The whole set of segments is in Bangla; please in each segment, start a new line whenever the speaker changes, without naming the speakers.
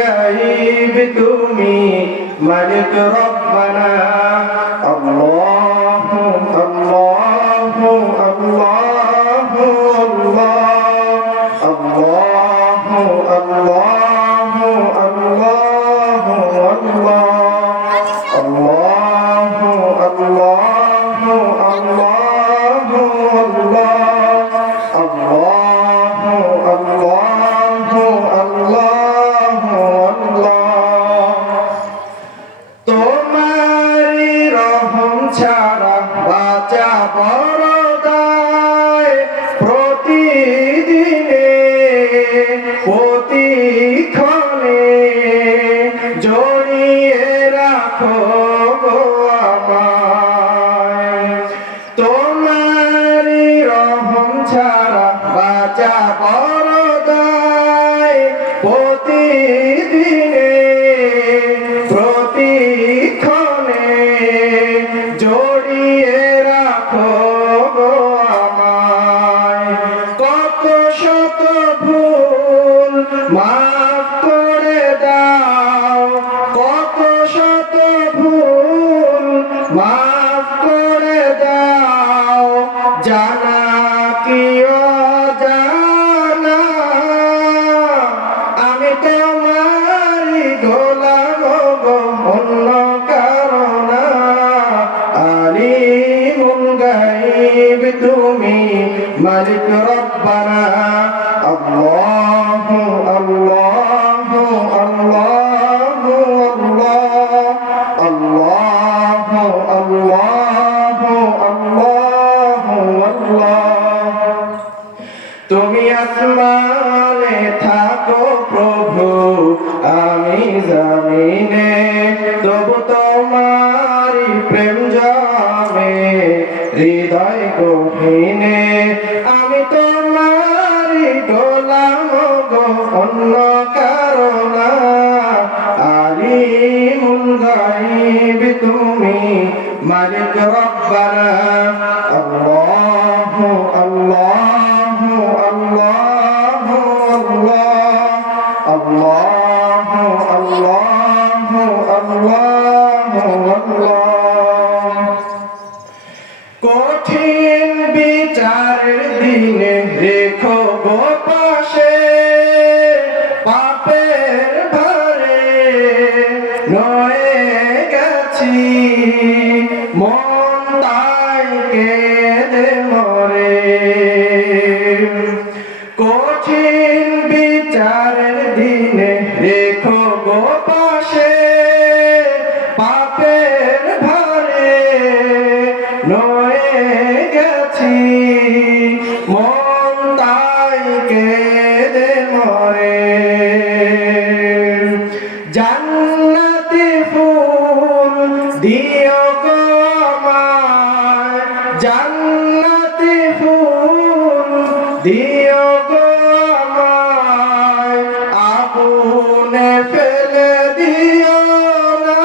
গাইব তুমি মালিক রব্বানা আল্লাহ আল্লাহ আল্লাহ আল্লাহ শত ভুল মাফ করে দাও। কত শত ভুল মাফ করে দাও। জানা তুমি আসমানে থাকো প্রভু, আমি জমিনে, তবু তোমারি প্রেম জমে, হৃদয় গহীনে। আমি তোমারি গোলাম গো, অন্য কারণা আলিমুল গাইব তুমি, মালিক রব্বানা, আল্লাহ الله জান্নাতি ফুল দিও গো না।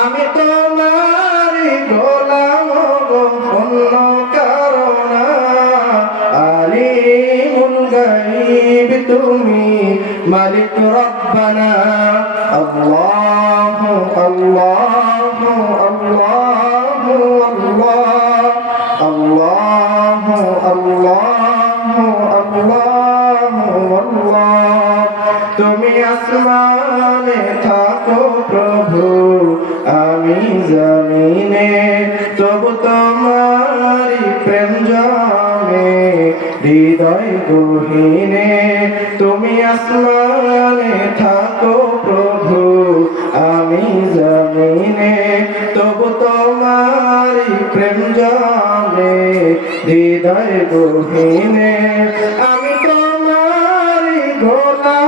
আমি তোমারি গোলাম গো, অন্য কারণা তুমি মালিক রব্বানা। আল্লাহ আল্লাহ। আসমানে থাকো প্রভু, আমি জমিনে, তবু তোমারি প্রেম জমে, হৃদয় গহীনে। তুমি আসমানে থাকো প্রভু, আমি জমিনে, তবু তোমারি প্রেম জমে, হৃদয় গহীনে। আমি তোমারি গোলাম